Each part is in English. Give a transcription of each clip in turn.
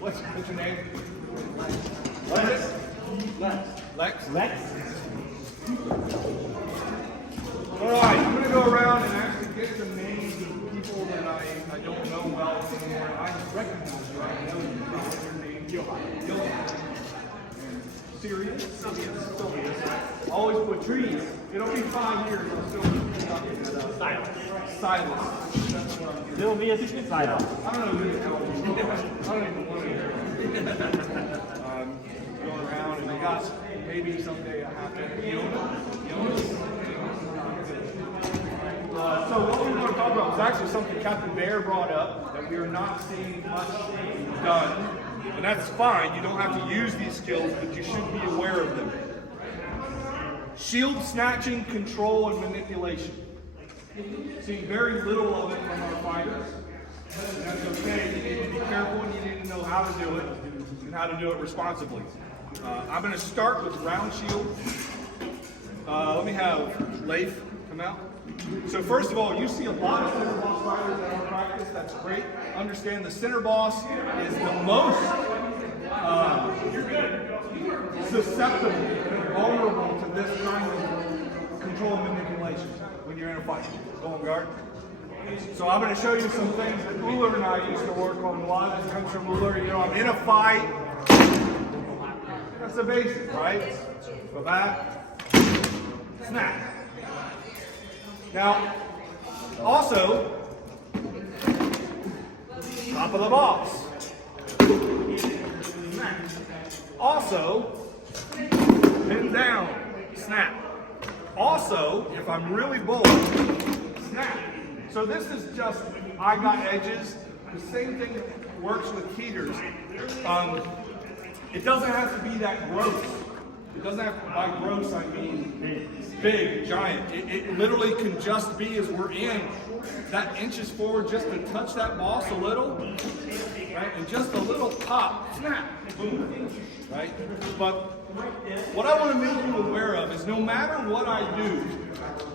What's your name? Lex. Lex. Lex. All right, I'm going to go around and actually get some names of people that I don't know well anymore. I recognize you. I know you. What's your name? Johan. Sirius? Sylvius. Always put trees. It'll be 5 years. I'll still be talking about Silas. That's what I'm getting. Sylvius Silas. I don't know who the hell he is. I don't even want to hear it. Going around, and they got maybe someday a happy so what we want to talk about was actually something Captain Bear brought up, that we are not seeing much done. And that's fine. You don't have to use these skills, but you should be aware of them. Shield snatching, control, and manipulation. Seeing very little of it from our fighters. And that's okay. You need to be careful, and you need to know how to do it and how to do it responsibly. I'm going to start with round shield. Let me have Leif come out. So first of all, you see a lot of center boss fighters in our practice. That's great. Understand the center boss is the most susceptible and vulnerable to this kind of control and manipulation when you're in a fight. Go on guard. So I'm going to show you some things that Uller and I used to work on. A lot of this comes from Uller. You know, I'm in a fight. That's the basic, right? Go back. Snap. Now, also, top of the box. Snap. Also, pin down. Snap. Also, if I'm really bold, snap. So this is just, I got edges. The same thing works with heaters. It doesn't have to be that gross. It doesn't have to, by gross I mean big, giant. It literally can just be, as we're in, that inches forward just to touch that boss a little, right? And just a little pop, snap, boom, right? But what I want to make you aware of is no matter what I do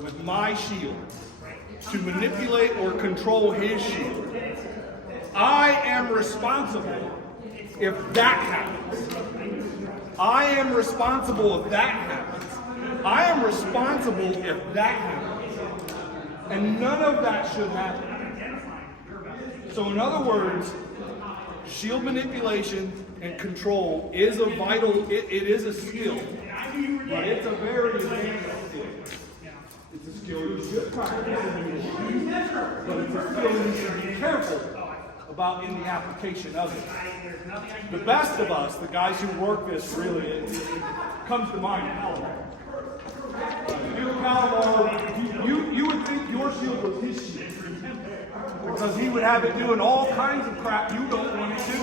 with my shield to manipulate or control his shield, I am responsible if that happens. I am responsible if that happens. I am responsible if that happens. And none of that should happen. So in other words, shield manipulation and control is a vital, it is a skill. But it's a very advanced skill. It's a skill you should practice, but it's a skill you should be careful about in the application of it. The best of us, the guys who work this, really, it comes to mind, Palomar. You would think your shield was his shield, because he would have it doing all kinds of crap you don't want to do.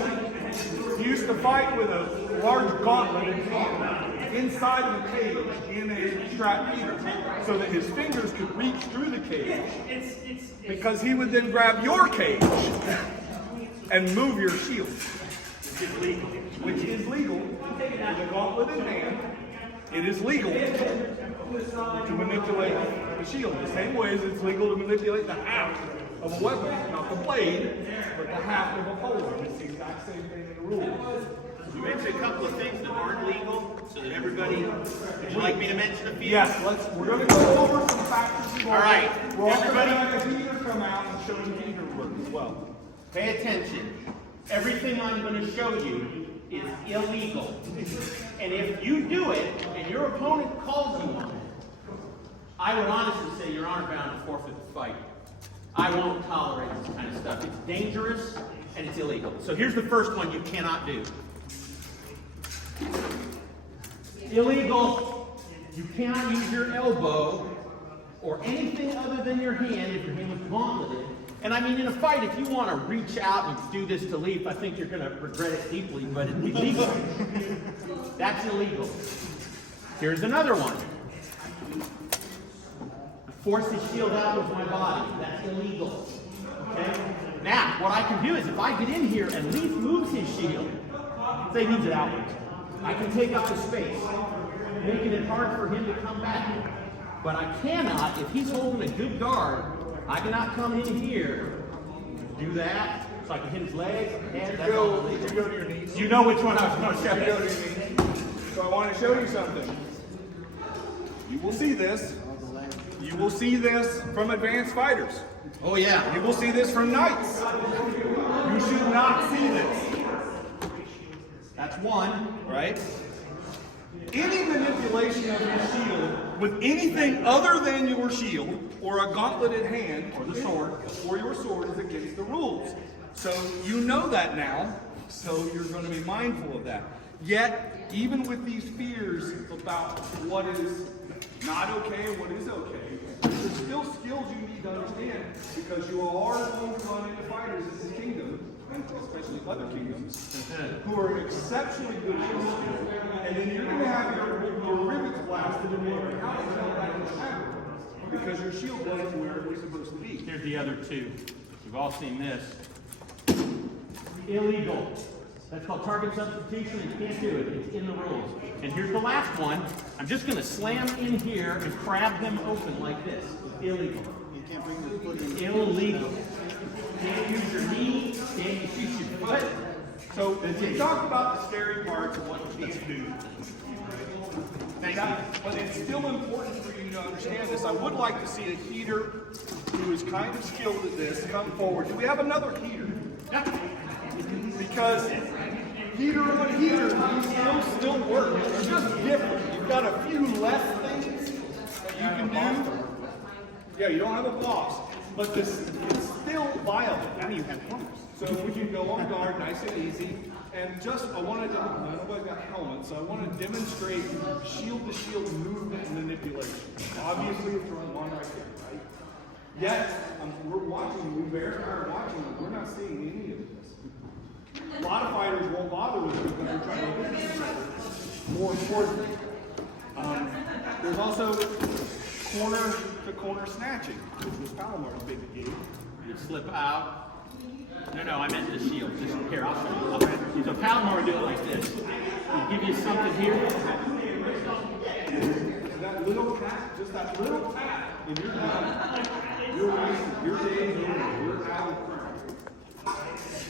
He used to fight with a large gauntlet inside of the cage in a strap heater, so that his fingers could reach through the cage, because he would then grab your cage and move your shield, which is legal. With a gauntlet in hand, it is legal to manipulate the shield. The same way as it's legal to manipulate the haft of a weapon, not the blade, but the haft of a pole. It's the exact same thing in the rules. You mentioned a couple of things that aren't legal, so that everybody, would you like me to mention a few? Yes, we're going to go over some factors. All right, We're also going everybody, to have a heater come out and show you heater work as well. pay attention. Everything I'm going to show you is illegal. And if you do it, and your opponent calls you on it, I would honestly say your honor bound to forfeit the fight. I won't tolerate this kind of stuff. It's dangerous, and it's illegal. So here's the first one you cannot do. Illegal. You cannot use your elbow or anything other than your hand if your hand is gauntleted. And I mean, in a fight, if you want to reach out and do this to Leaf, I think you're going to regret it deeply, but it's illegal. That's illegal. Here's another one. Force his shield out with my body. That's illegal. Okay? Now, what I can do is if I get in here and Leaf moves his shield, say he moves it outwards, I can take up the space, making it hard for him to come back. But I cannot, if he's holding a good guard, I cannot come in here, do that, So I can hit his legs, head, Did that's all you illegal. go to your knees? You know which one I was going to show You go to you. your knees. So I want to show you something. You will see this. You will see this from advanced fighters. Oh yeah. You will see this from knights. You should not see this, That's one. right? Any manipulation of your shield with anything other than your shield or a gauntleted hand Or the sword. or your sword is against the rules. So you know that now, so you're going to be mindful of that. Yet, even with these fears about what is not okay and what is okay, there's still skills you need to understand because you are going to run into fighters in this kingdom, and especially other kingdoms, who are exceptionally good at this skill. And then you're going to have your rivets blasted and wondering how the hell that can happen because your shield wasn't where it was supposed to be. Here's the other two. We've all seen this. Illegal. That's called target substitution. You can't do it. It's in the rules. And here's the last one. I'm just going to slam in here and crab them open like this. Illegal. You can't bring the foot in. Illegal. Can't use your knee. Can't use your foot. So we talked about the scary parts of what you can't do. Thank you. But it's still important for you to understand this. I would like to see a heater who is kind of skilled at this come forward. Do we have another heater? Because heater on heater, these skills still work. It's just different. You've got a few less things that you can do. Yeah, you don't have a boss, but this it's still viable. Now you have plumbers. So we can go on guard nice and easy. And just, I wanted to, nobody's got helmets, so I want to demonstrate shield-to-shield movement and manipulation. Obviously, it's running on right there, right? Yet, we're watching, we Bear and I are watching, we're not seeing any of this. A lot of fighters won't bother with it because they're trying to hit each other. More importantly, there's also corner-to-corner snatching, which was Palomar's big game. You slip out. No, I meant the shield. Just here, I'll show you. So Palomar would do it like this. He'd give you something here. And that little tap, just that little tap, and you're done. You're wasting your days over. You're out of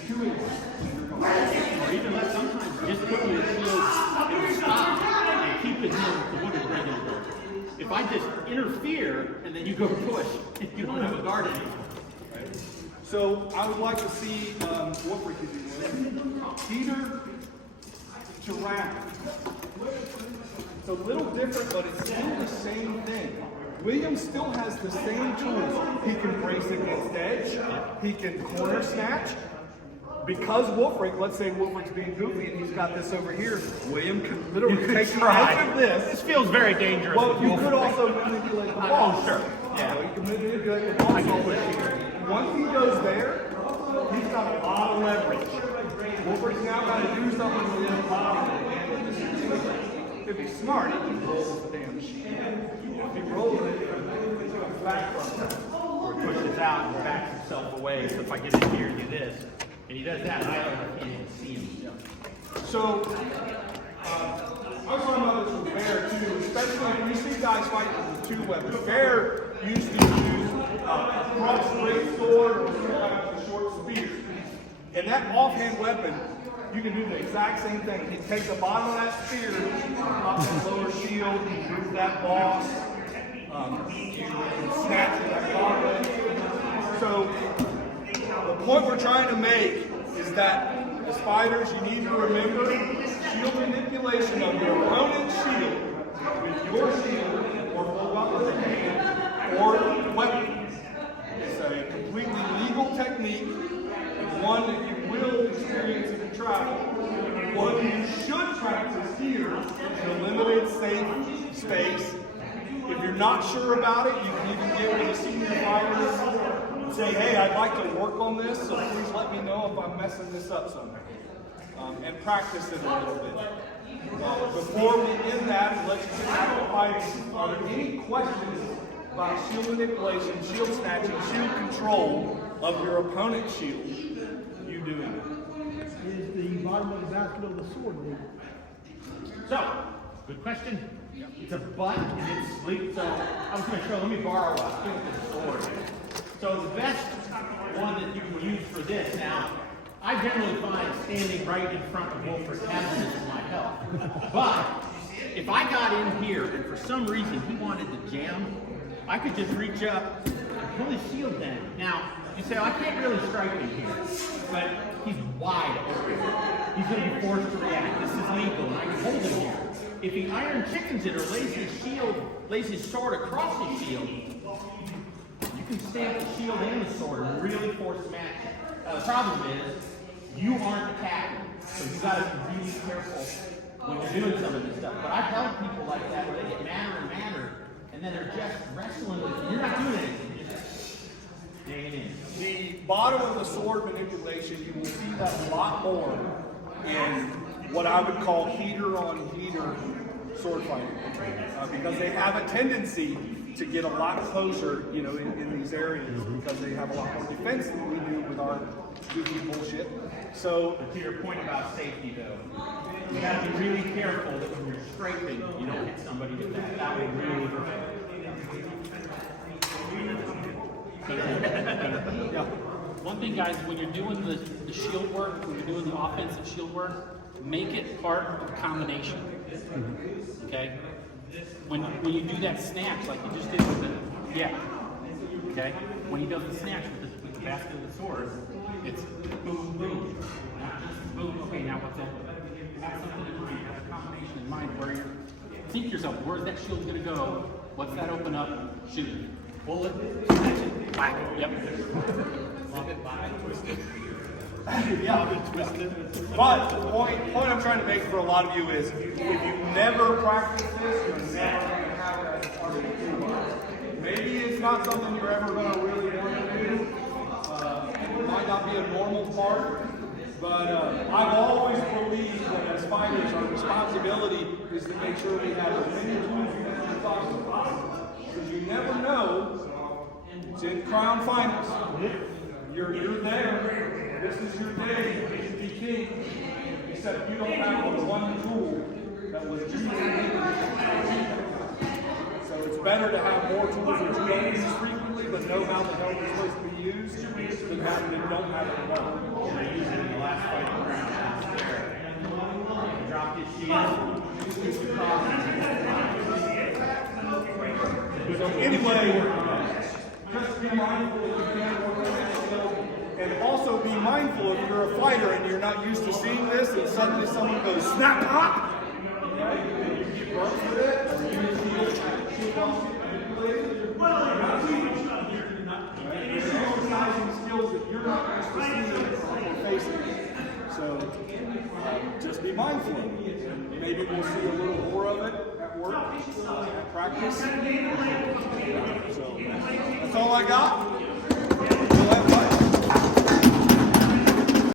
2 inches. Or even like sometimes just put your shield in the stop and keep it in the wooded regular guard. If I just interfere and then you go push, you don't have a guard anymore. So I would like to see what we could do this. Heater to round. It's a little different, but it's still the same thing. William still has the same tools. He can brace against edge. He can corner snatch. Because Wolfric, let's say Wolfric's being goofy and he's got this over here, William can literally take the edge of this. This feels very dangerous. Well, you could also manipulate the ball. Oh, sure. Yeah. You can manipulate the ball. Once he goes there, he's got a lot of leverage. Wolfric's now got to do something with his body. If he's smart, he can roll with the damn sheet. If he rolls it, he's going to back from it. Or pushes out and backs himself away. So if I get in here and do this, and he does that, I can't even see him. So, I was talking about this with Bear too, especially when you see guys fighting with two weapons. Bear used to use a cross straight sword or sometimes a short spear. And that offhand weapon, you can do the exact same thing. You take the bottom of that spear, pop that lower shield, move that boss, you can snatch that gauntlet. So, the point we're trying to make is that as fighters, you need to remember shield manipulation of your opponent's shield with your shield or full weapons in hand or weapon. It's a completely legal technique and one that you will experience if you try. What you should practice here is a limited safe space. If you're not sure about it, you can even get with a senior fighter and say, hey, I'd like to work on this, so please let me know if I'm messing this up somehow. And practice it a little bit. Before we end that and let you get out of fighting, are there any questions about shield manipulation, shield snatching, shield control of your opponent's shield? You doing it. Is the bottom of the basket of the sword legal? So, good question. It's a butt and it's sleek. So I was going to show. Let me borrow a sword. So the best one that you can use for this now. I generally find standing right in front of Wilfred hazardous to my health. But if I got in here and for some reason he wanted to jam, I could just reach up and pull his shield down. Now, you say, oh, I can't really strike him here, but he's wide open. He's going to be forced to react. This is legal, and I can hold him here. If he iron chickens it or lays his sword across his shield, you can stamp the shield and the sword and really force a match. Now the problem is, you aren't attacking, so you got to be really careful when you're doing some of this stuff. But I've held people like that where they get madder and madder, and then they're just wrestling with you. You're not doing anything. You're just digging in. The bottom of the sword manipulation, you will see that a lot more in what I would call heater on heater sword fighting, because they have a tendency to get a lot closer, you know, in these areas because they have a lot more defense than we do with our goofy bullshit. So, But to your point about safety, though, you got to be really careful that when you're scraping, you don't hit somebody with that. That will really hurt. yeah. One thing, guys, when you're doing the shield work, when you're doing the offensive shield work, make it part of a combination. Okay? When you do that snatch, like you just did with the, yeah. Okay? When he does the snatch with the basket of the sword, it's boom, boom. Not just boom, okay, now what's that? Have something in mind, have a combination in mind where you're, think yourself, where's that shield gonna go? What's that open up? Shoot. Pull it, snatch it, whack it. Yep. Yeah, but the point I'm trying to make for a lot of you is, if you never practice this, you're never going to have it as part of your toolbox. Maybe it's not something you're ever going to really want to do. It might not be a normal part, but I've always believed that as fighters, our responsibility is to make sure we have as many tools as possible. Because you never know, it's in Crown Finals. You're there. This is your day to be king, except you don't have the one tool that was just so it's better to have more tools that you don't use frequently but know how the hell they're supposed to be used than having that don't have it at all. I used it in the last fighting round. There. Dropped his shield. So anyway, just be mindful if you can work on that skill. And also be mindful if you're a fighter and you're not used to seeing this and suddenly someone goes snap pop, right? And you get burnt with it, or you feel manipulated. You're exercising skills that you're not used to seeing or facing. So just be mindful of it. And maybe we'll see a little more of it at work, at practice. So that's all I got.